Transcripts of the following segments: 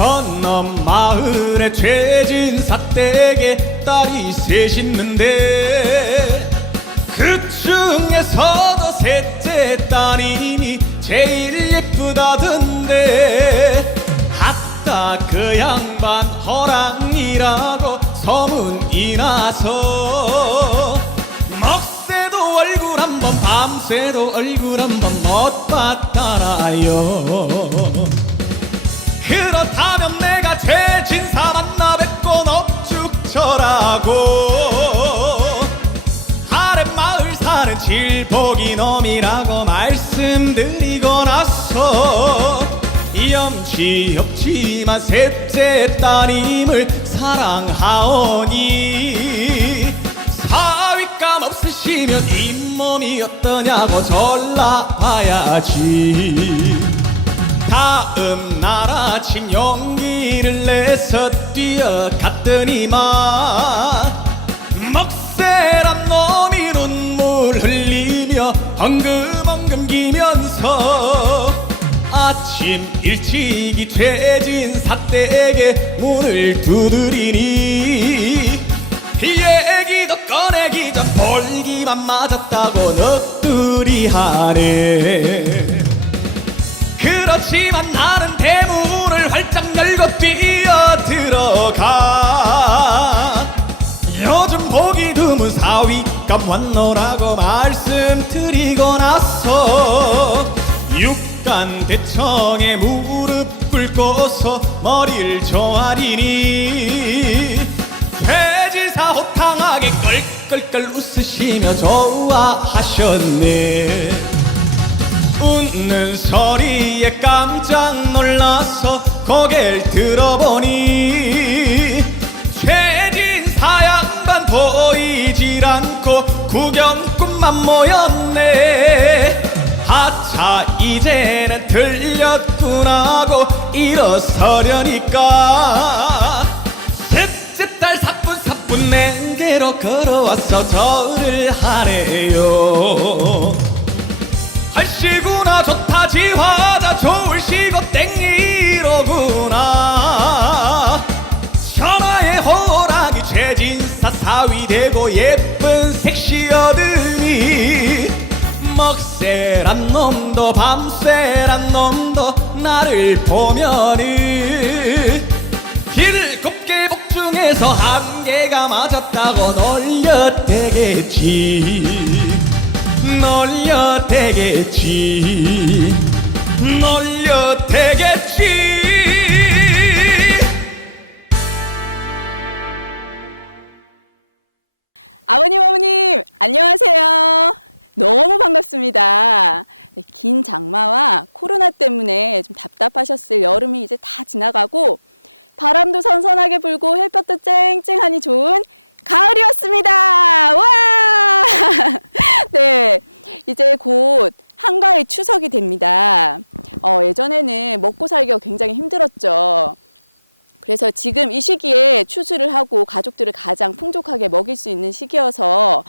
건넌 마을에 최진사 댁에 딸이 셋 있는데 그 중에서도 셋째 따님이 제일 예쁘다던데 아따 그 양반 허랑이라고 소문이 나서 먹새도 얼굴 한번 밤새도 얼굴 한번 못 봤잖아요. 그렇다면 내가 최진사 만나 뵙고 넙죽절하고 아랫마을 사는 질복이놈이라고 말씀드리고 나서 염치 없지만 셋째 따님을 사랑하오니 사윗감 없으시면 잇몸이 어떠냐고 졸라봐야지. 다음 날 아침 용기를 내서 뛰어갔더니만 먹새란 놈이 눈물 흘리며 엉금엉금 기면서 아침 일찍이 최진사 댁에 문을 두드리니 얘기도 꺼내기 전 볼기만 맞았다고 넋두리 하네. 그렇지만 나는 대문을 활짝 열고 뛰어들어가 요즘 보기 드문 사위감 왔노라고 말씀드리고 나서 육간대청에 무릎 꿇고서 머리를 조아리니 최지사 호탕하게 끌끌끌 웃으시며 좋아하셨네. 웃는 소리에 깜짝 놀라서 고개를 들어보니 최진사 양반 보이질 않고 구경꾼만 모였네. 아차 이제는 들렸구나 하고 일어서려니까 셋째 딸 사뿐사뿐 맹개로 걸어와서 절을 하네요. 할시구나 좋다 지화자 좋을시고 땡이로구나. 천하의 호랑이 최진사 사위 되고 예쁜 섹시어들이 먹새란 놈도 밤새란 놈도 나를 보면은 7개 복 중에서 한 개가 맞았다고 놀려대겠지. 놀려대겠지. 놀려대겠지. 아버님, 어머님, 안녕하세요. 너무 반갑습니다. 네, 긴 장마와 코로나 때문에 좀 답답하셨을 여름이 이제 다 지나가고 바람도 선선하게 불고 햇볕도 쨍쨍하니 좋은 가을이 왔습니다. 와! 네, 이제 곧 한가위 추석이 됩니다. 예전에는 먹고 살기가 굉장히 힘들었죠. 그래서 지금 이 시기에 추수를 하고 가족들을 가장 풍족하게 먹일 수 있는 시기여서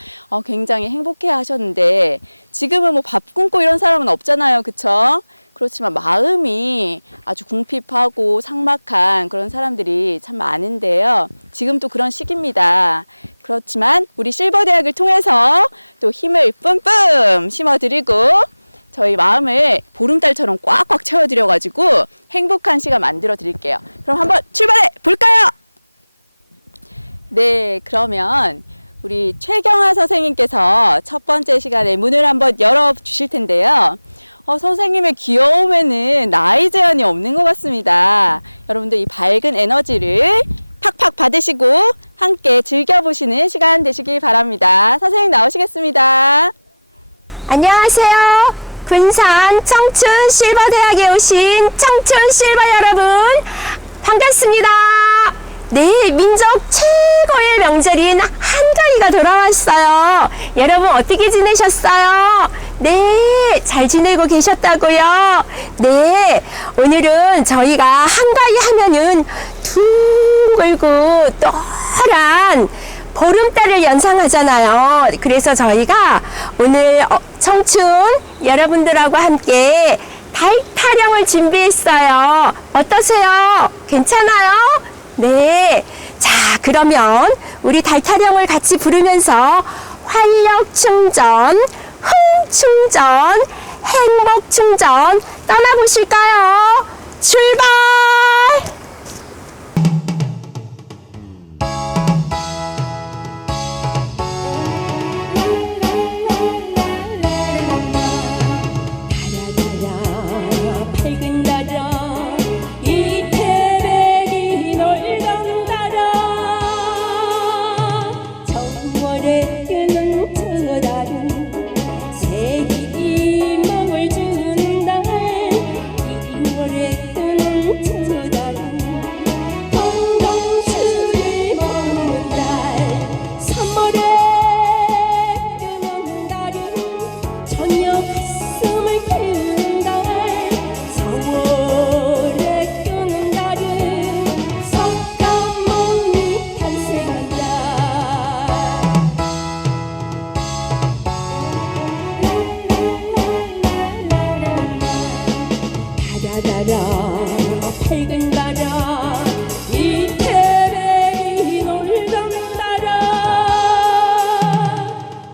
굉장히 행복해 하셨는데 지금은 뭐 밥 굶고 이런 사람은 없잖아요. 그쵸? 그렇지만 마음이 아주 궁핍하고 삭막한 그런 사람들이 참 많은데요. 지금도 그런 시기입니다. 그렇지만 우리 실버대학을 통해서 또 힘을 뿜뿜 심어드리고 저희 마음을 보름달처럼 꽉꽉 채워드려가지고 행복한 시간 만들어 드릴게요. 그럼 한번 출발해 볼까요? 네, 그러면 우리 최경아 선생님께서 첫 번째 시간에 문을 한번 열어 주실 텐데요. 선생님의 귀여움에는 나이 제한이 없는 것 같습니다. 여러분들 이 밝은 에너지를 팍팍 받으시고 함께 즐겨보시는 시간 되시길 바랍니다. 선생님 나오시겠습니다. 안녕하세요. 군산 청춘 실버대학에 오신 청춘 실버 여러분 반갑습니다. 네, 민족 최고의 명절인 한가위가 돌아왔어요. 여러분 어떻게 지내셨어요? 네, 잘 지내고 계셨다고요? 네, 오늘은 저희가 한가위 하면은 둥글고 또란 보름달을 연상하잖아요. 그래서 저희가 오늘 청춘 여러분들하고 함께 달 타령을 준비했어요. 어떠세요? 괜찮아요? 네. 자, 그러면 우리 달 타령을 같이 부르면서 활력 충전, 흥 충전, 행복 충전 떠나보실까요? 출발! 밝은 달아 이 태백이 놀던 달아 정월에 뜨는 저 달은 새끼 희망을 주는 달 2월에 뜨는 저 달은 건강술을 먹는 달 3월에 뜨는 달은 저녁 가슴을 키우는 달 4월에 뜨는 달은 석가모니 탄생한 달 달아달아 밝은 달아 이 태백이 놀던 달아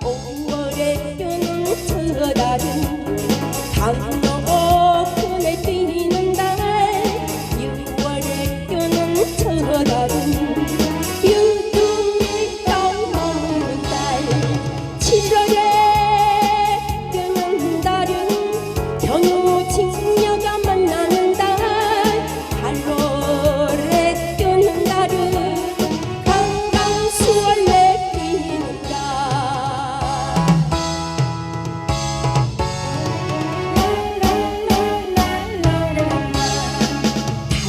5월에 뜨는 저 달은 강로끈에 뛰는 달 6월에 뜨는 저 달은 유두밀 떠오르는 달 7월에 뜨는 달은 경우 직녀가 만나는 달 8월에 뜨는 달은 강강수월래 피는 달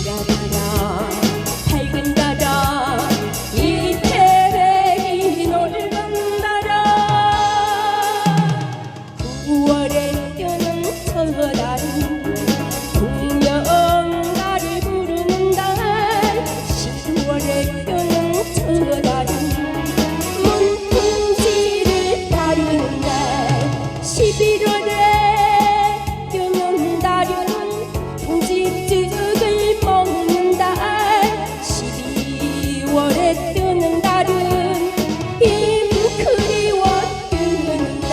달아달아 밝은 달아 이 태백이 놀던 달아 9월에 뜨는 저 달은 동명가를 부르는 달 10월에 뜨는 저 달은 문풍지를 다루는 달 11월에 뜨는 달은 동지죽을 먹는 달 12월에 뜨는 달은 임 그리워 뜨는 달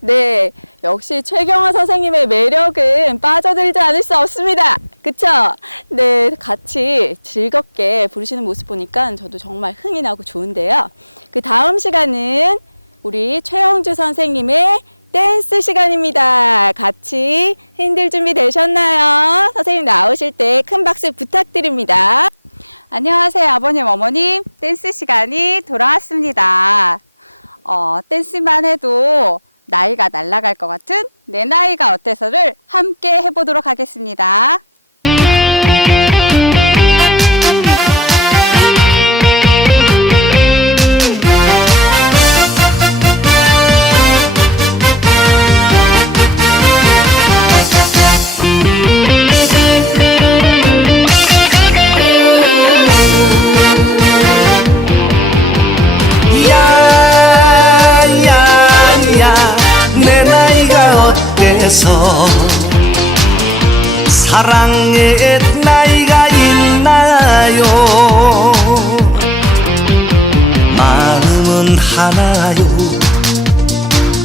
네, 역시 최경화 선생님의 매력은 빠져들지 않을 수 없습니다. 그쵸? 네, 같이 즐겁게 부르시는 모습 보니까 저도 정말 흥이 나고 좋은데요. 그 다음 시간은 우리 최영주 선생님의 댄스 시간입니다. 같이 흔들 준비 되셨나요? 선생님 나오실 때 큰 박수 부탁드립니다. 안녕하세요, 아버님, 어머님. 댄스 시간이 돌아왔습니다. 댄스만 해도 나이가 날아갈 것 같은 내 나이가 어때서를 함께 해보도록 하겠습니다. 내 나이가 어때서 사랑의 나이가 있나요? 마음은 하나요,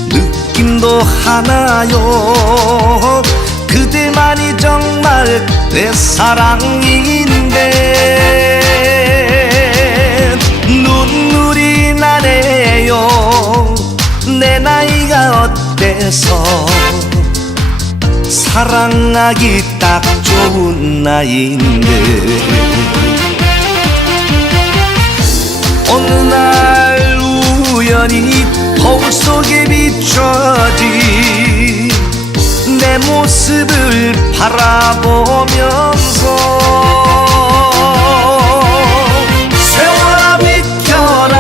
느낌도 하나요. 그대만이 정말 내 사랑인데 눈물이 나네요. 내 나이가 어때서 사랑하기 딱 좋은 나이인데 어느 날 우연히 거울 속에 비춰진 내 모습을 바라보면서 세월아 비켜라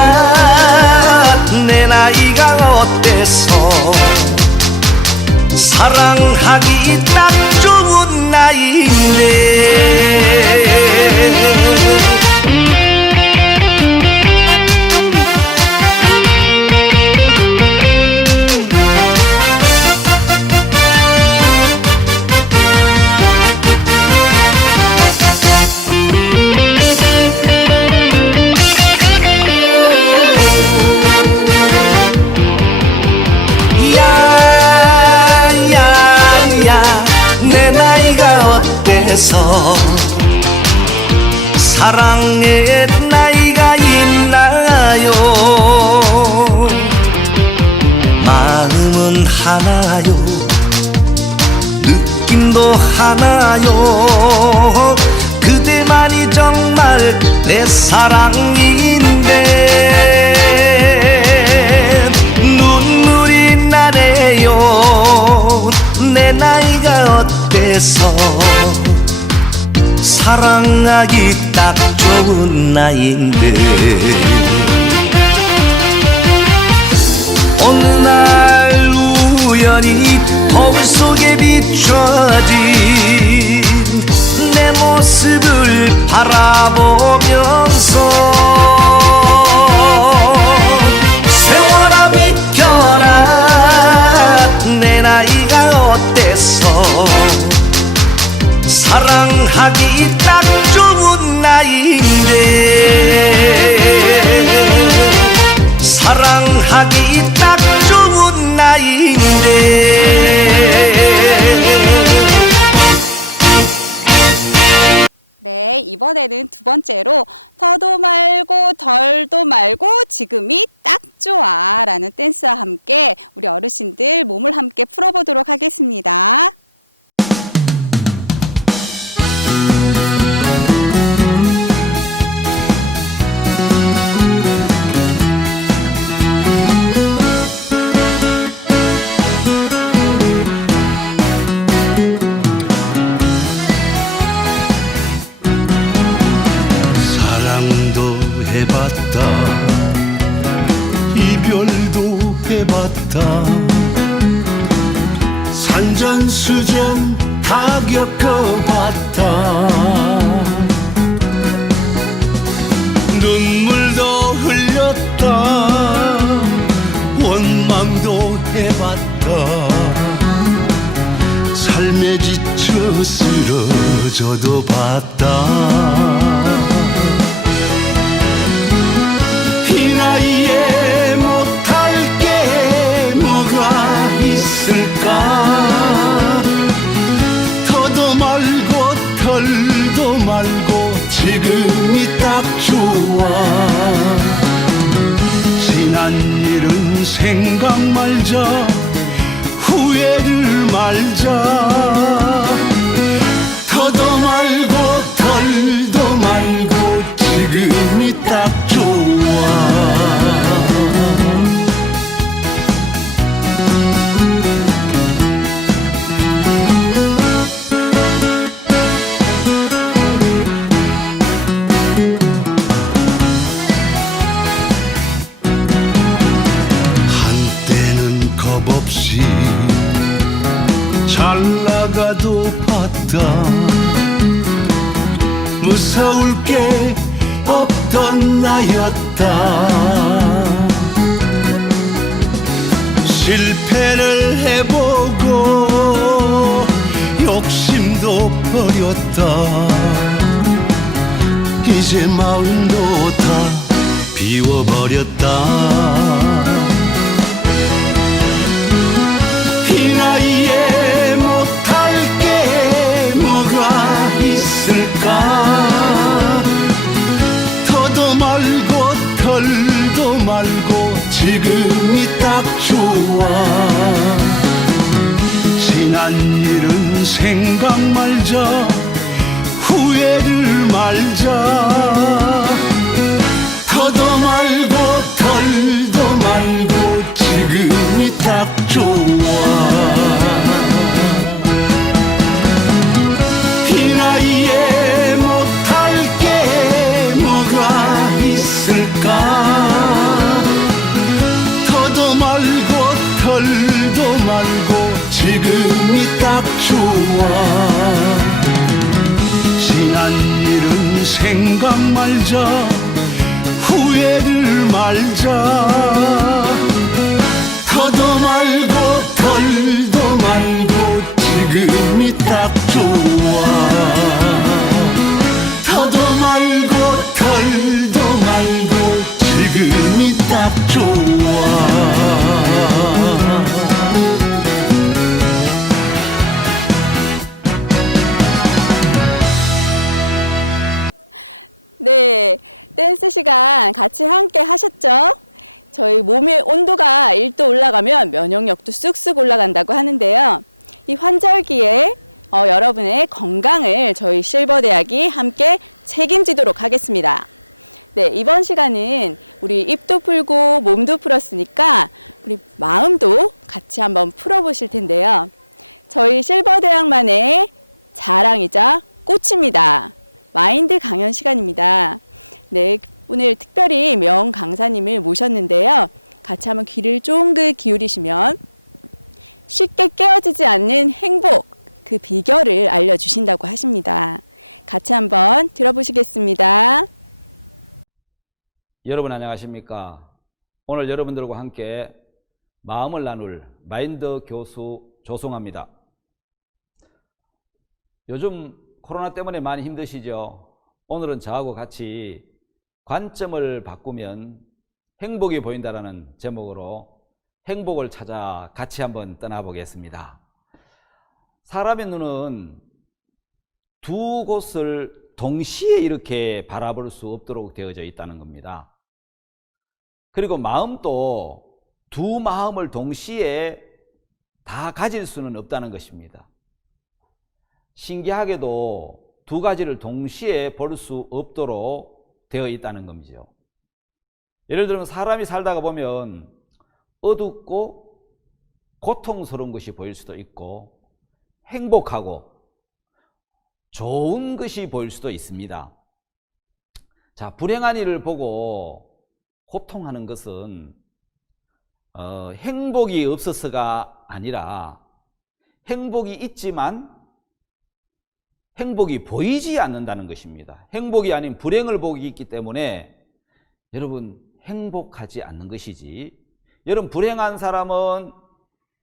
내 나이가 어때서 사랑하기 딱 좋은 나이인데 않아요. 그대만이 정말 내 사랑인데 눈물이 나네요. 내 나이가 어때서 사랑하기 딱 좋은 나이인데 어느 날 우연히 거울 속에 비춰진 내 모습을 바라보면서 세월아 비켜라 내 나이가 어때서 사랑하기 딱 좋은 나이인데 사랑하기 딱 좋은 나이인데 네, 이번에는 두 번째로 더도 말고 덜도 말고 지금이 딱 좋아 라는 댄스와 함께 우리 어르신들 몸을 함께 풀어보도록 하겠습니다. 사랑도 해봤다 이별도 해봤다 산전수전 다 겪어봤다 눈물도 흘렸다 원망도 해봤다 삶에 지쳐 쓰러져도 봤다 이 나이에 못할 게 뭐가 있을까 더도 말고 덜도 말고 지금이 딱 좋아 지난 일은 생각 말자 후회를 말자 더도 말고 덜도 말고 지금이 딱 좋아 한때는 겁없이 잘 나가도 봤다 무서울 게 없던 나였다 실패를 해보고 욕심도 버렸다 이제 마음도 다 비워버렸다 이 나이에 못할 게 뭐가 있을까 더도 말고 덜도 말고 지금이 딱 좋아 지난 일은 생각 말자 후회를 말자 더도 말고 덜도 말고 지금이 딱 좋아 이 나이에 못할 게 뭐가 있을까 더도 말고 덜도 말고 지금이 딱 좋아 지난 일은 생각 말자 후회를 말자 더도 말고 덜도 말고 지금이 딱 좋아 더도 말고 덜도 말고 지금이 딱 좋아 네, 댄스 시간 같이 함께 하셨죠? 저희 몸의 온도가 1도 올라가면 면역력도 쑥쑥 올라간다고 하는데요. 이 환절기에 여러분의 건강을 저희 실버대학이 함께 책임지도록 하겠습니다. 네, 이번 시간은 우리 입도 풀고 몸도 풀었으니까 우리 마음도 같이 한번 풀어보실 텐데요. 저희 실버대학만의 자랑이자 꽃입니다. 마인드 강연 시간입니다. 네, 오늘 특별히 명 강사님을 모셨는데요. 같이 한번 귀를 쫑긋 기울이시면 쉽게 깨어지지 않는 행복, 그 비결을 알려주신다고 하십니다. 같이 한번 들어보시겠습니다. 여러분 안녕하십니까? 오늘 여러분들과 함께 마음을 나눌 마인드 교수 조성아입니다. 요즘 코로나 때문에 많이 힘드시죠? 오늘은 저하고 같이 관점을 바꾸면 행복이 보인다라는 제목으로 행복을 찾아 같이 한번 떠나보겠습니다. 사람의 눈은 두 곳을 동시에 이렇게 바라볼 수 없도록 되어져 있다는 겁니다. 그리고 마음도 두 마음을 동시에 다 가질 수는 없다는 것입니다. 신기하게도 두 가지를 동시에 볼 수 없도록 되어 있다는 겁니다. 예를 들면 사람이 살다가 보면 어둡고 고통스러운 것이 보일 수도 있고 행복하고 좋은 것이 보일 수도 있습니다. 자, 불행한 일을 보고 고통하는 것은 행복이 없어서가 아니라 행복이 있지만 행복이 보이지 않는다는 것입니다. 행복이 아닌 불행을 보기 있기 때문에 여러분 행복하지 않는 것이지, 여러분 불행한 사람은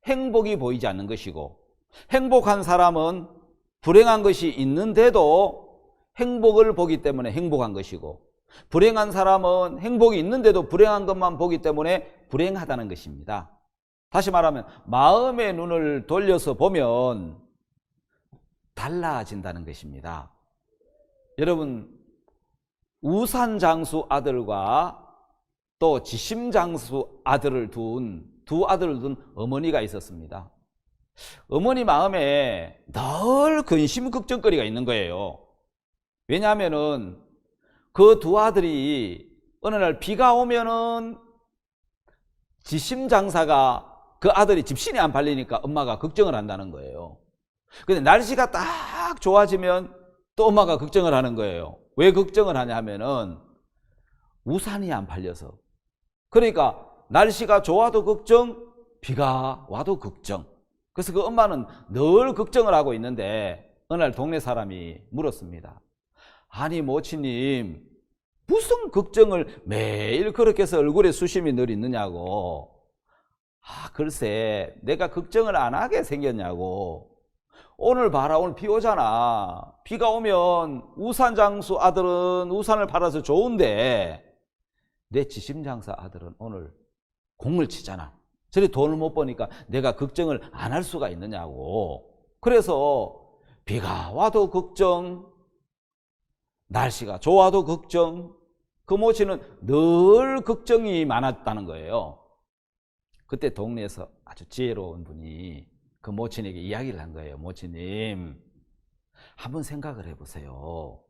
행복이 보이지 않는 것이고 행복한 사람은 불행한 것이 있는데도 행복을 보기 때문에 행복한 것이고, 불행한 사람은 행복이 있는데도 불행한 것만 보기 때문에 불행하다는 것입니다. 다시 말하면 마음의 눈을 돌려서 보면 달라진다는 것입니다. 여러분, 우산장수 아들과 또 지심장수 아들을 둔 두 아들을 둔 어머니가 있었습니다. 어머니 마음에 늘 근심 걱정거리가 있는 거예요. 왜냐하면은 그 두 아들이 어느 날 비가 오면은 지심장사가 그 아들이 집신이 안 팔리니까 엄마가 걱정을 한다는 거예요. 근데 날씨가 딱 좋아지면 또 엄마가 걱정을 하는 거예요. 왜 걱정을 하냐 하면은 우산이 안 팔려서. 그러니까 날씨가 좋아도 걱정, 비가 와도 걱정. 그래서 그 엄마는 늘 걱정을 하고 있는데 어느 날 동네 사람이 물었습니다. 아니 모치님, 무슨 걱정을 매일 그렇게 해서 얼굴에 수심이 늘 있느냐고. 글쎄 내가 걱정을 안 하게 생겼냐고. 오늘 봐라, 오늘 비 오잖아. 비가 오면 우산장수 아들은 우산을 팔아서 좋은데 내 지심장사 아들은 오늘 공을 치잖아. 저리 돈을 못 버니까 내가 걱정을 안 할 수가 있느냐고. 그래서 비가 와도 걱정, 날씨가 좋아도 걱정. 그 모친은 늘 걱정이 많았다는 거예요. 그때 동네에서 아주 지혜로운 분이 그 모친에게 이야기를 한 거예요. 모친님, 한번 생각을 해보세요.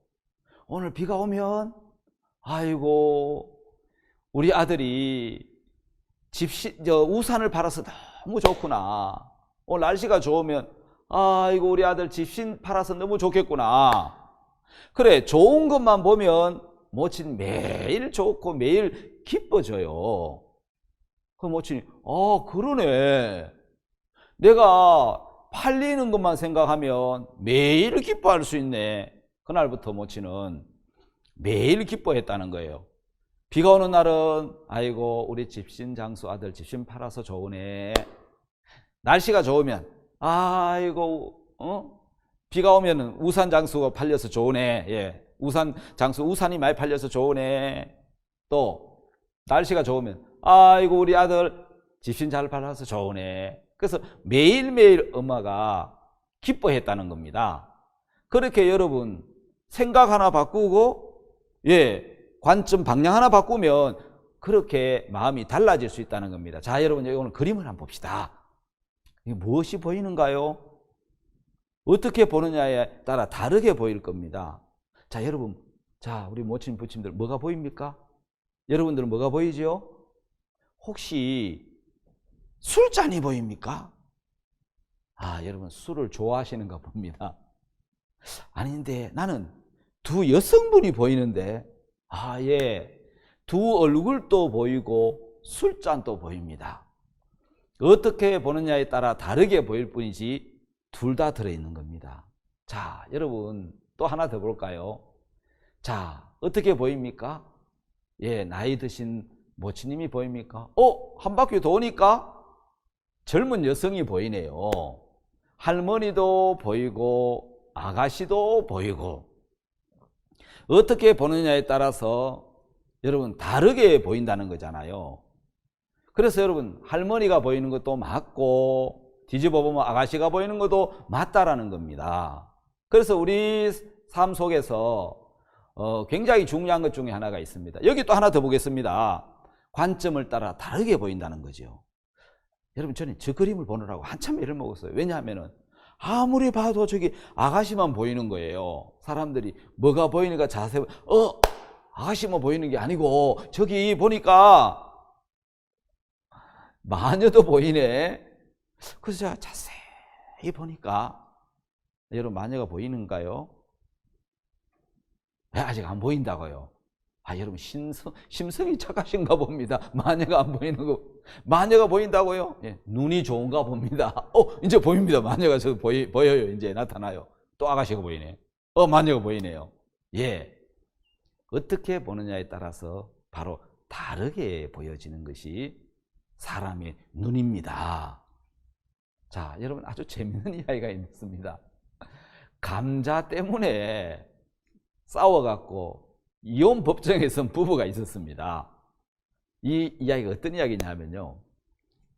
오늘 비가 오면 아이고 우리 아들이 우산을 팔아서 너무 좋구나. 오늘 날씨가 좋으면 아이고 우리 아들 집신 팔아서 너무 좋겠구나. 그래, 좋은 것만 보면 모친 매일 좋고 매일 기뻐져요. 그 모친이 그러네. 내가 팔리는 것만 생각하면 매일 기뻐할 수 있네. 그날부터 모친은 매일 기뻐했다는 거예요. 비가 오는 날은 아이고 우리 집신 장수 아들 집신 팔아서 좋으네. 날씨가 좋으면 아이고 비가 오면 우산 장수가 팔려서 좋으네. 예, 우산 장수 우산이 많이 팔려서 좋으네. 또 날씨가 좋으면 아이고 우리 아들 집신 잘 팔아서 좋으네. 그래서 매일매일 엄마가 기뻐했다는 겁니다. 그렇게 여러분 생각 하나 바꾸고 관점 방향 하나 바꾸면 그렇게 마음이 달라질 수 있다는 겁니다. 자, 여러분 오늘 그림을 한번 봅시다. 이게 무엇이 보이는가요? 어떻게 보느냐에 따라 다르게 보일 겁니다. 자, 여러분, 자, 우리 모친 부친들 뭐가 보입니까? 여러분들은 뭐가 보이지요? 혹시 술잔이 보입니까? 아, 여러분 술을 좋아하시는가 봅니다. 아닌데 나는 두 여성분이 보이는데, 아, 예, 두 얼굴도 보이고 술잔도 보입니다. 어떻게 보느냐에 따라 다르게 보일 뿐이지 둘 다 들어있는 겁니다. 자, 여러분 또 하나 더 볼까요? 자, 어떻게 보입니까? 예, 나이 드신 모치님이 보입니까? 한 바퀴 도니까 젊은 여성이 보이네요. 할머니도 보이고 아가씨도 보이고. 어떻게 보느냐에 따라서 여러분 다르게 보인다는 거잖아요. 그래서 여러분 할머니가 보이는 것도 맞고 뒤집어 보면 아가씨가 보이는 것도 맞다라는 겁니다. 그래서 우리 삶 속에서 굉장히 중요한 것 중에 하나가 있습니다. 여기 또 하나 더 보겠습니다. 관점을 따라 다르게 보인다는 거죠. 여러분 저는 저 그림을 보느라고 한참 애를 먹었어요. 왜냐하면 아무리 봐도 저기 아가씨만 보이는 거예요. 사람들이 뭐가 보이는가 자세히 아가씨만 보이는 게 아니고 저기 보니까 마녀도 보이네. 그래서 제가 자세히 보니까 여러분 마녀가 보이는가요? 왜 아직 안 보인다고요? 아, 여러분 심성이 착하신가 봅니다. 마녀가 안 보이는 거. 마녀가 보인다고요? 예, 눈이 좋은가 봅니다. 이제 보입니다. 마녀가 저 보여요. 이제 나타나요. 또 아가씨가 보이네. 마녀가 보이네요. 예, 어떻게 보느냐에 따라서 바로 다르게 보여지는 것이 사람의 눈입니다. 자, 여러분 아주 재밌는 이야기가 있습니다. 감자 때문에 싸워갖고 이혼 법정에 선 부부가 있었습니다. 이 이야기가 어떤 이야기냐면요.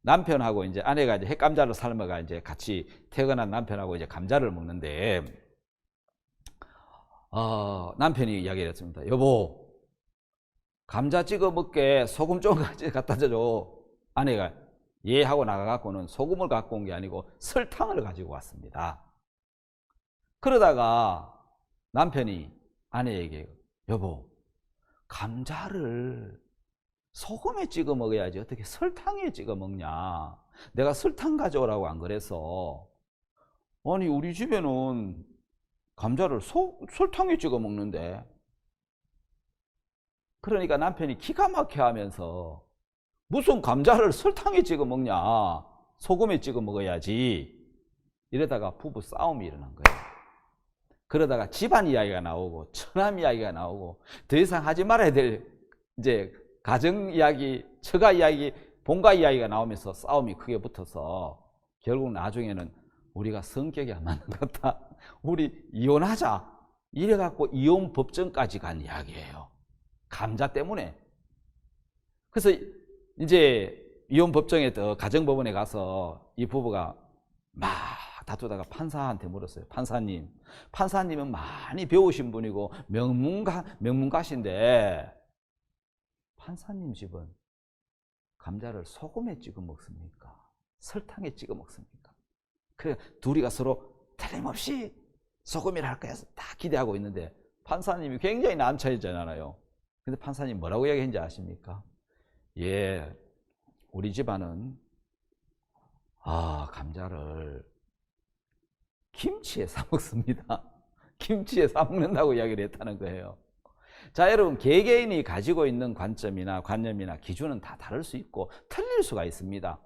남편하고 이제 아내가 이제 햇감자를 삶아가 이제 같이 퇴근한 남편하고 이제 감자를 먹는데, 남편이 이야기를 했습니다. 여보, 감자 찍어 먹게 소금 좀 갖다 줘. 아내가 예 하고 나가갖고는 소금을 갖고 온 게 아니고 설탕을 가지고 왔습니다. 그러다가 남편이 아내에게 여보, 감자를 소금에 찍어 먹어야지 어떻게 설탕에 찍어 먹냐. 내가 설탕 가져오라고 안 그래서. 아니 우리 집에는 감자를 설탕에 찍어 먹는데. 그러니까 남편이 기가 막혀 하면서 무슨 감자를 설탕에 찍어 먹냐, 소금에 찍어 먹어야지. 이러다가 부부 싸움이 일어난 거예요. 그러다가 집안 이야기가 나오고 처남 이야기가 나오고 더 이상 하지 말아야 될 이제 가정 이야기, 처가 이야기, 본가 이야기가 나오면서 싸움이 크게 붙어서 결국 나중에는 우리가 성격이 안 맞는 것 같다, 우리 이혼하자, 이래갖고 이혼 법정까지 간 이야기예요. 감자 때문에. 그래서 이제 이혼 법정에 가정법원에 가서 이 부부가 막 다투다가 판사한테 물었어요. 판사님은 많이 배우신 분이고 명문가신데 판사님 집은 감자를 소금에 찍어 먹습니까? 설탕에 찍어 먹습니까? 그래 둘이가 서로 틀림없이 소금이라 할 거야 다 기대하고 있는데 판사님이 굉장히 난처해졌잖아요. 근데 판사님 뭐라고 이야기했는지 아십니까? 예, 우리 집안은 감자를 김치에 싸 먹습니다. 김치에 싸 먹는다고 이야기를 했다는 거예요. 자, 여러분 개개인이 가지고 있는 관점이나 관념이나 기준은 다 다를 수 있고 틀릴 수가 있습니다.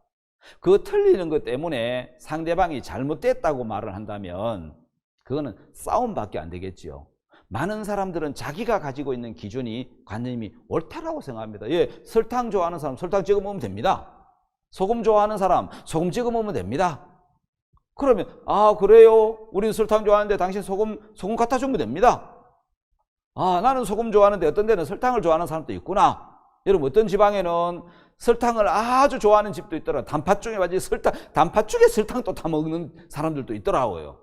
그 틀리는 것 때문에 상대방이 잘못됐다고 말을 한다면 그거는 싸움밖에 안 되겠지요. 많은 사람들은 자기가 가지고 있는 기준이, 관념이 옳다라고 생각합니다. 예, 설탕 좋아하는 사람 설탕 찍어 먹으면 됩니다. 소금 좋아하는 사람 소금 찍어 먹으면 됩니다. 그러면 그래요? 우리는 설탕 좋아하는데 당신 소금 갖다 주면 됩니다. 나는 소금 좋아하는데 어떤 데는 설탕을 좋아하는 사람도 있구나. 여러분 어떤 지방에는 설탕을 아주 좋아하는 집도 있더라. 단팥죽에 완전히 단팥죽에 설탕 또 다 먹는 사람들도 있더라고요.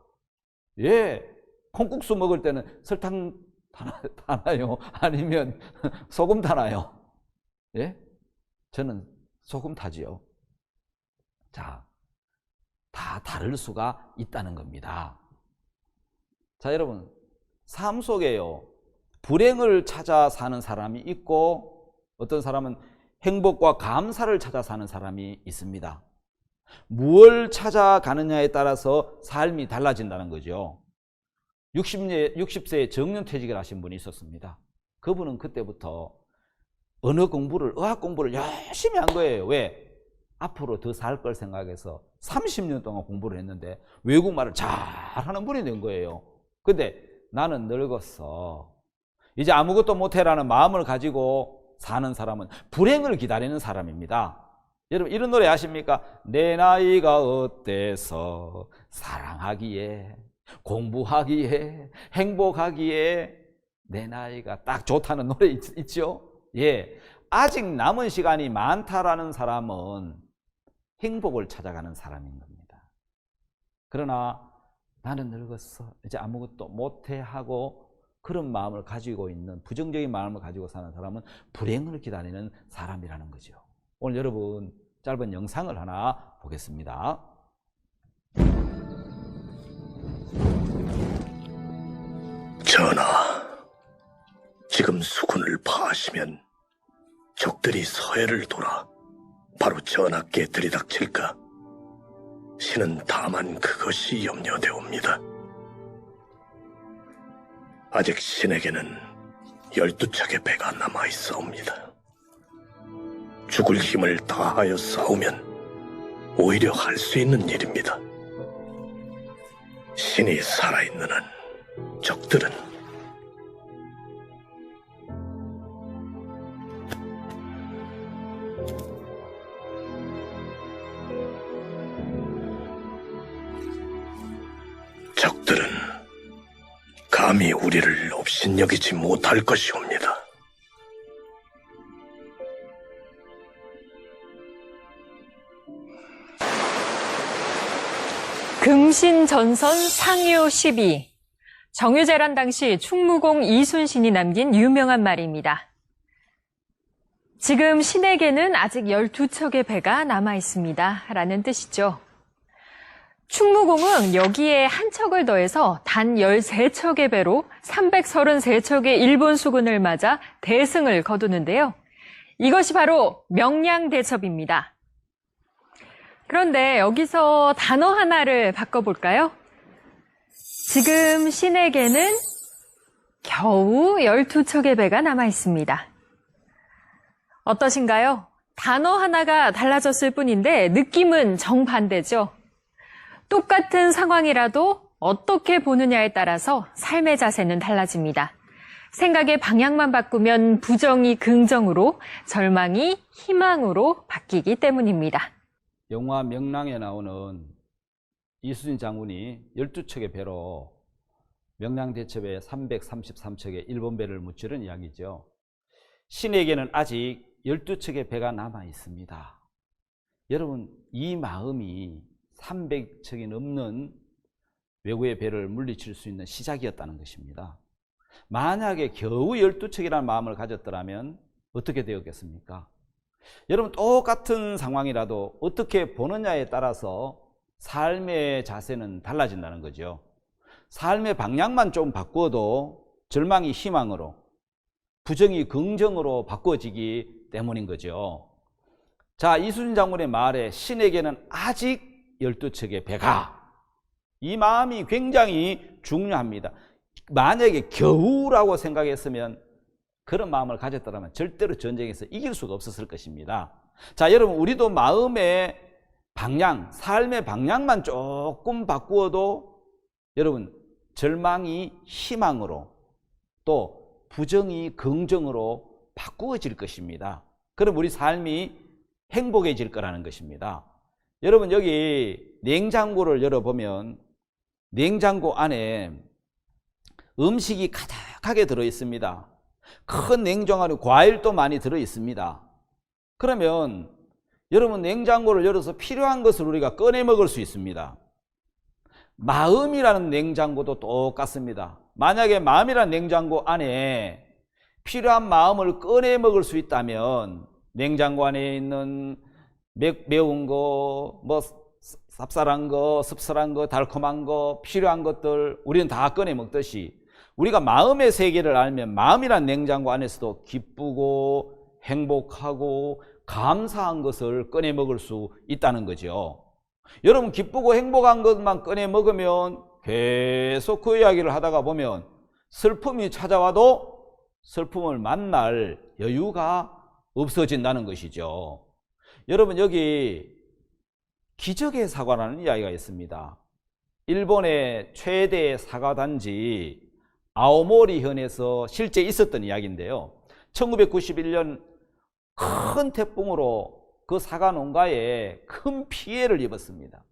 예, 콩국수 먹을 때는 설탕 타나요? 아니면 소금 타나요? 예? 저는 소금 타지요. 자, 다 다를 수가 있다는 겁니다. 자, 여러분, 삶 속에요, 불행을 찾아 사는 사람이 있고 어떤 사람은 행복과 감사를 찾아 사는 사람이 있습니다. 무엇을 찾아가느냐에 따라서 삶이 달라진다는 거죠. 60세에 정년퇴직을 하신 분이 있었습니다. 그분은 그때부터 언어 공부를, 의학 공부를 열심히 한 거예요. 왜? 앞으로 더 살 걸 생각해서 30년 동안 공부를 했는데 외국말을 잘하는 분이 된 거예요. 근데 나는 늙었어, 이제 아무것도 못해라는 마음을 가지고 사는 사람은 불행을 기다리는 사람입니다. 여러분, 이런 노래 아십니까? 내 나이가 어때서 사랑하기에, 공부하기에, 행복하기에 내 나이가 딱 좋다는 노래 있죠? 예. 아직 남은 시간이 많다라는 사람은 행복을 찾아가는 사람인 겁니다. 그러나 나는 늙었어, 이제 아무것도 못해 하고 그런 마음을 가지고 있는, 부정적인 마음을 가지고 사는 사람은 불행을 기다리는 사람이라는 거죠. 오늘 여러분, 짧은 영상을 하나 보겠습니다. 전하, 지금 수군을 파하시면 적들이 서해를 돌아 바로 전하께 들이닥칠까? 신은 다만 그것이 염려되옵니다. 아직 신에게는 12척의 배가 남아있사옵니다. 죽을 힘을 다하여 싸우면 오히려 할 수 있는 일입니다. 신이 살아있는 한 적들은 감히 우리를 업신여기지 못할 것이옵니다. 금신전선 상요 12. 정유재란 당시 충무공 이순신이 남긴 유명한 말입니다. 지금 신에게는 아직 12척의 배가 남아 있습니다. 라는 뜻이죠. 충무공은 여기에 한 척을 더해서 단 13척의 배로 333척의 일본 수군을 맞아 대승을 거두는데요. 이것이 바로 명량대첩입니다. 그런데 여기서 단어 하나를 바꿔볼까요? 지금 신에게는 겨우 12척의 배가 남아 있습니다. 어떠신가요? 단어 하나가 달라졌을 뿐인데 느낌은 정반대죠. 똑같은 상황이라도 어떻게 보느냐에 따라서 삶의 자세는 달라집니다. 생각의 방향만 바꾸면 부정이 긍정으로, 절망이 희망으로 바뀌기 때문입니다. 영화 명랑에 나오는 이순신 장군이 12척의 배로 명량대첩에 333척의 일본 배를 무찌른 이야기죠. 신에게는 아직 12척의 배가 남아 있습니다. 여러분, 이 마음이 300척이 넘는 외국의 배를 물리칠 수 있는 시작이었다는 것입니다. 만약에 겨우 12척이라는 마음을 가졌더라면 어떻게 되었겠습니까? 여러분, 똑같은 상황이라도 어떻게 보느냐에 따라서 삶의 자세는 달라진다는 거죠. 삶의 방향만 좀 바꾸어도 절망이 희망으로, 부정이 긍정으로 바꿔지기 때문인 거죠. 자, 이순신 장군의 말에 신에게는 아직 12척의 배가, 이 마음이 굉장히 중요합니다. 만약에 겨우라고 생각했으면, 그런 마음을 가졌더라면 절대로 전쟁에서 이길 수가 없었을 것입니다. 자, 여러분, 우리도 마음의 방향, 삶의 방향만 조금 바꾸어도 여러분, 절망이 희망으로, 또 부정이 긍정으로 바꾸어질 것입니다. 그럼 우리 삶이 행복해질 거라는 것입니다. 여러분, 여기 냉장고를 열어보면 냉장고 안에 음식이 가득하게 들어있습니다. 큰 냉장고 안에 과일도 많이 들어있습니다. 그러면 여러분, 냉장고를 열어서 필요한 것을 우리가 꺼내 먹을 수 있습니다. 마음이라는 냉장고도 똑같습니다. 만약에 마음이라는 냉장고 안에 필요한 마음을 꺼내 먹을 수 있다면 냉장고 안에 있는 매운 거, 쌉쌀한 거, 씁쓸한 거, 달콤한 거, 필요한 것들 우리는 다 꺼내 먹듯이 우리가 마음의 세계를 알면 마음이란 냉장고 안에서도 기쁘고 행복하고 감사한 것을 꺼내 먹을 수 있다는 거죠. 여러분, 기쁘고 행복한 것만 꺼내 먹으면 계속 그 이야기를 하다가 보면 슬픔이 찾아와도 슬픔을 만날 여유가 없어진다는 것이죠. 여러분, 여기 기적의 사과라는 이야기가 있습니다. 일본의 최대 사과단지 아오모리현에서 실제 있었던 이야기인데요. 1991년 큰 태풍으로 그 사과 농가에 큰 피해를 입었습니다.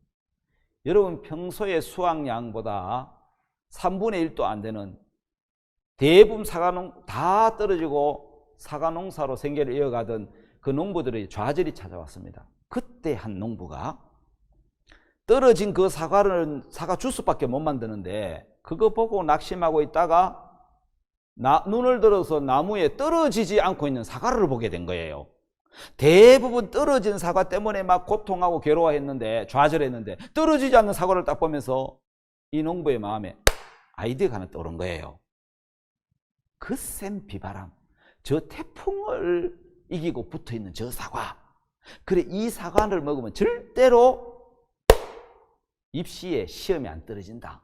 여러분, 평소의 수확량보다 3분의 1도 안 되는 대부분 다 떨어지고 사과 농사로 생계를 이어가던 그 농부들의 좌절이 찾아왔습니다. 그때 한 농부가 떨어진 그 사과를 사과 주스밖에 못 만드는데 그거 보고 낙심하고 있다가 눈을 들어서 나무에 떨어지지 않고 있는 사과를 보게 된 거예요. 대부분 떨어진 사과 때문에 막 고통하고 괴로워했는데, 좌절했는데 떨어지지 않는 사과를 딱 보면서 이 농부의 마음에 아이디어가 하나 떠오른 거예요. 그 센 비바람, 저 태풍을 이기고 붙어있는 저 사과, 그래, 이 사과를 먹으면 절대로 입시에 시험이 안 떨어진다.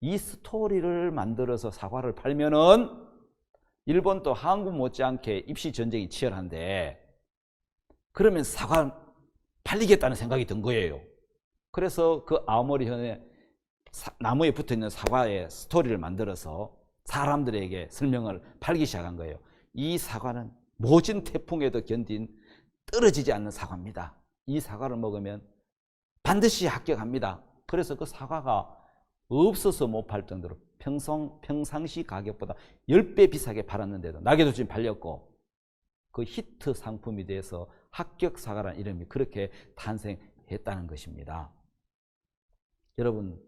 이 스토리를 만들어서 사과를 팔면은 일본도 한국 못지않게 입시 전쟁이 치열한데, 그러면 사과 팔리겠다는 생각이 든 거예요. 그래서 그 아오모리현에 나무에 붙어있는 사과의 스토리를 만들어서 사람들에게 설명을 팔기 시작한 거예요. 이 사과는 모진 태풍에도 견딘 떨어지지 않는 사과입니다. 이 사과를 먹으면 반드시 합격합니다. 그래서 그 사과가 없어서 못 팔 정도로 평상시 가격보다 10배 비싸게 팔았는데도 날개도 지금 팔렸고, 그 히트 상품이 돼서 합격 사과라는 이름이 그렇게 탄생했다는 것입니다. 여러분,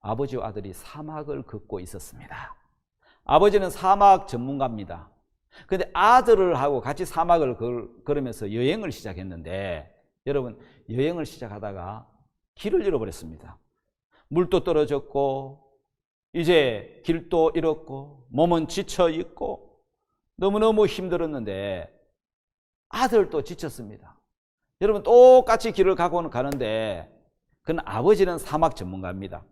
아버지와 아들이 사막을 걷고 있었습니다. 아버지는 사막 전문가입니다. 그런데 아들을 하고 같이 사막을 걸으면서 여행을 시작했는데, 여러분, 여행을 시작하다가 길을 잃어버렸습니다. 물도 떨어졌고 이제 길도 잃었고 몸은 지쳐 있고 너무너무 힘들었는데 아들도 지쳤습니다. 여러분, 똑같이 길을 가고는 가는데 그는 아버지는 사막 전문가입니다.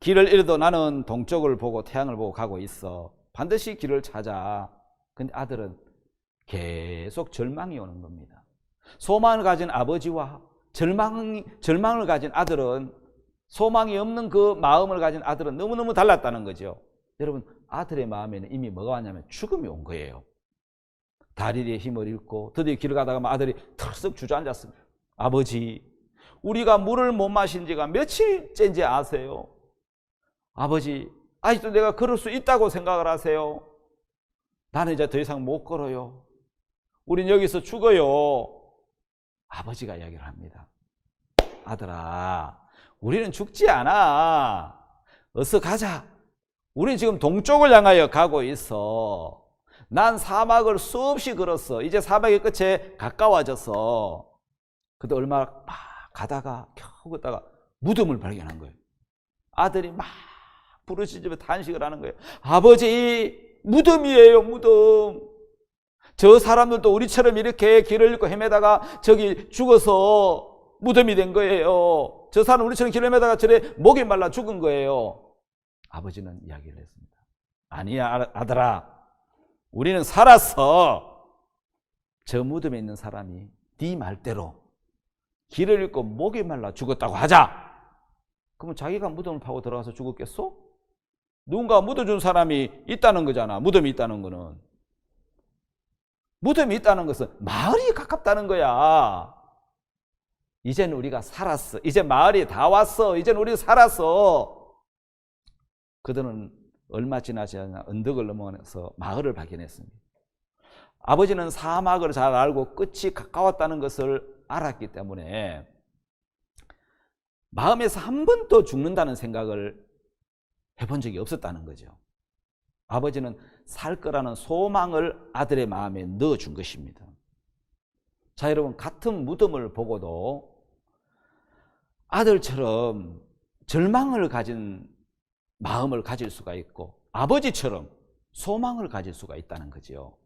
길을 잃어도 나는 동쪽을 보고 태양을 보고 가고 있어. 반드시 길을 찾아. 근데 아들은 계속 절망이 오는 겁니다. 소망을 가진 아버지와 절망을 가진 아들은, 소망이 없는 그 마음을 가진 아들은 너무너무 달랐다는 거죠. 여러분, 아들의 마음에는 이미 뭐가 왔냐면 죽음이 온 거예요. 다리에 힘을 잃고 드디어 길을 가다가 아들이 털썩 주저앉았습니다. 아버지, 우리가 물을 못 마신 지가 며칠째인지 아세요? 아버지, 아직도 내가 걸을 수 있다고 생각을 하세요? 나는 이제 더 이상 못 걸어요. 우린 여기서 죽어요. 아버지가 이야기를 합니다. 아들아, 우리는 죽지 않아. 어서 가자. 우린 지금 동쪽을 향하여 가고 있어. 난 사막을 수없이 걸었어. 이제 사막의 끝에 가까워졌어. 그때 얼마나 막 가다가 겨우 걷다가 무덤을 발견한 거예요. 아들이 막 부르짖으며 탄식을 하는 거예요. 아버지, 무덤이에요, 무덤. 저 사람들도 우리처럼 이렇게 길을 잃고 헤매다가 저기 죽어서 무덤이 된 거예요. 저 사람 우리처럼 길을 헤매다가 저래 목이 말라 죽은 거예요. 아버지는 이야기를 했습니다. 아니야, 아들아, 우리는 살았어. 저 무덤에 있는 사람이 네 말대로 길을 잃고 목이 말라 죽었다고 하자. 그러면 자기가 무덤을 파고 들어가서 죽었겠어? 누군가 묻어준 사람이 있다는 거잖아. 무덤이 있다는 거는. 무덤이 있다는 것은 마을이 가깝다는 거야. 이제는 우리가 살았어. 이제 마을이 다 왔어. 이제는 우리 살았어. 그들은 얼마 지나지 않아 언덕을 넘어서 마을을 발견했습니다. 아버지는 사막을 잘 알고 끝이 가까웠다는 것을 알았기 때문에 마음에서 한 번도 죽는다는 생각을 해본 적이 없었다는 거죠. 아버지는 살 거라는 소망을 아들의 마음에 넣어준 것입니다. 자, 여러분, 같은 무덤을 보고도 아들처럼 절망을 가진 마음을 가질 수가 있고 아버지처럼 소망을 가질 수가 있다는 거죠.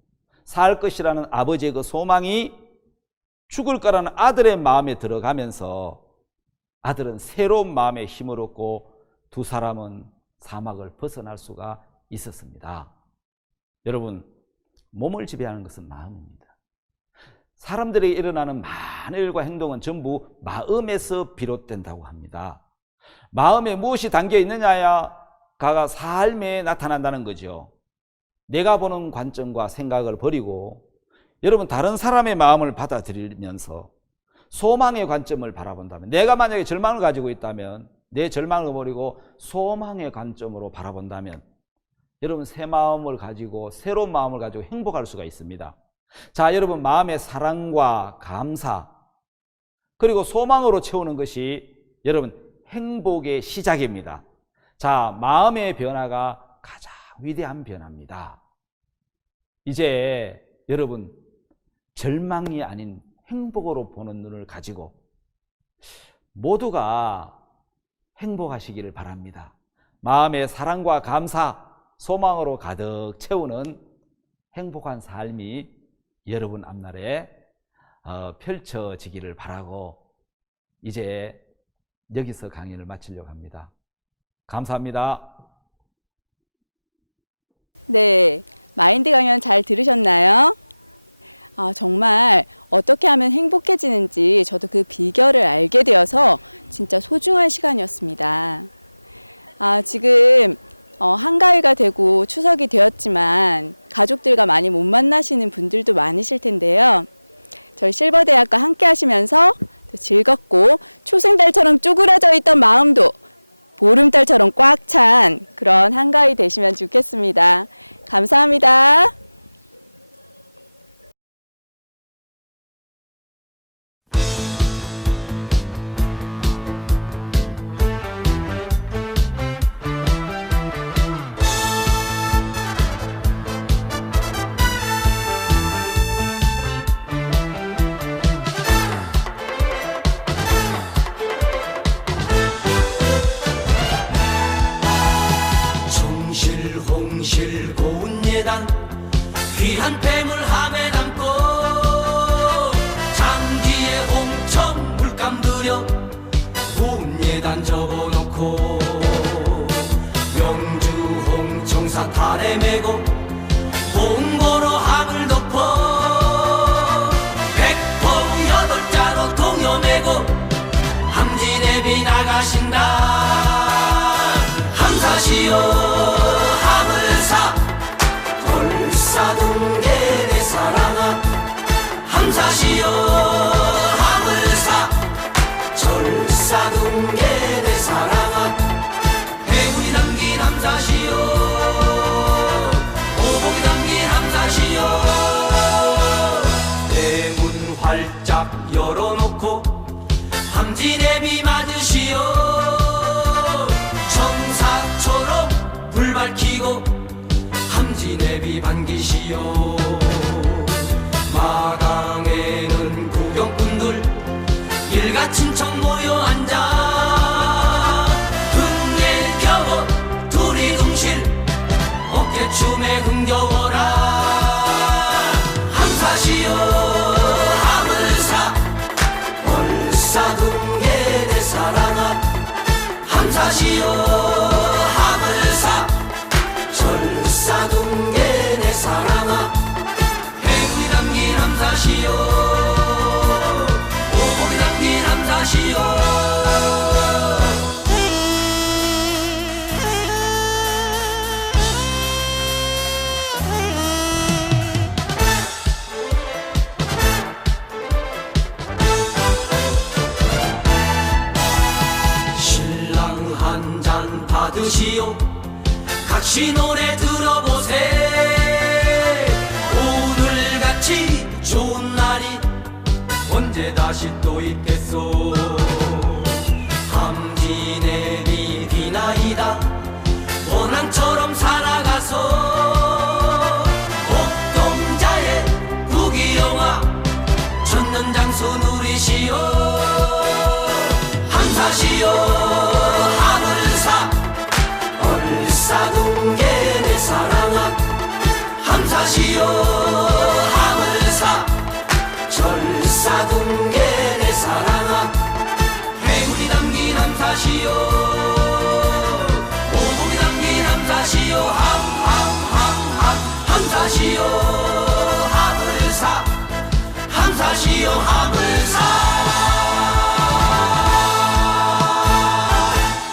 살 것이라는 아버지의 그 소망이 죽을 거라는 아들의 마음에 들어가면서 아들은 새로운 마음의 힘을 얻고 두 사람은 사막을 벗어날 수가 있었습니다. 여러분, 몸을 지배하는 것은 마음입니다. 사람들에게 일어나는 많은 일과 행동은 전부 마음에서 비롯된다고 합니다. 마음에 무엇이 담겨 있느냐가 삶에 나타난다는 거죠. 내가 보는 관점과 생각을 버리고 여러분 다른 사람의 마음을 받아들이면서 소망의 관점을 바라본다면, 내가 만약에 절망을 가지고 있다면 내 절망을 버리고 소망의 관점으로 바라본다면 여러분 새 마음을 가지고 새로운 마음을 가지고 행복할 수가 있습니다. 자, 여러분 마음의 사랑과 감사 그리고 소망으로 채우는 것이 여러분 행복의 시작입니다. 자, 마음의 변화가 가장 위대한 변화입니다. 이제 여러분 절망이 아닌 행복으로 보는 눈을 가지고 모두가 행복하시기를 바랍니다. 마음의 사랑과 감사, 소망으로 가득 채우는 행복한 삶이 여러분 앞날에 펼쳐지기를 바라고 이제 여기서 강의를 마치려고 합니다. 감사합니다. 네, 마인드 강연 잘 들으셨나요? 정말 어떻게 하면 행복해지는지 저도 그 비결을 알게 되어서 진짜 소중한 시간이었습니다. 지금 한가위가 되고 추석이 되었지만 가족들과 많이 못 만나시는 분들도 많으실 텐데요. 저희 실버대학과 함께 하시면서 즐겁고 초승달처럼 쪼그라져 있던 마음도 보름달처럼 꽉 찬 그런 한가위 되시면 좋겠습니다. 감사합니다. 홍실 고운 예단 귀한 뱀을 함에 담고 장기에 홍청 물감 들여 고운 예단 접어놓고 명주 홍청사 달에 메고 봉고로 함을 덮어 백포 여덟자로 동요 메고 함진애비 나가신다. 함사시오 돌사둥개 내 사랑아 함사시오 하물사 절사둥개 내 사랑아 해군이 담긴 함사시오 오복이 담긴 함사시오 대문 활짝 열어놓고 함진애비 맞으시오 천사처럼 불 밝히고 함진애비 반기시오 마당에는 구경꾼들 일가 친척 모여 앉아 흥에 겨워 두리둥실 어깨춤에 흥겨워라 함사시오 하물사 월사둥개 내 사랑아 함사시오 하물사 절사둥개 내 사랑아 해군이 담긴 함사시오 오복이 담긴 함사시오 신랑 한 잔 받으시오 같이 노래 들어보세 오늘같이 좋은 날이 언제 다시 또 있겠소 함진애비 비나이다 원앙처럼 살아가서 옥동자의 부귀영화 천년장수 누리시오 함사시 함사시오 하물사 절사둥개 내 사랑아 행운이 담긴 함사시오 오복이 담긴 함사시오 함사시오 하물사 함사시오 하물사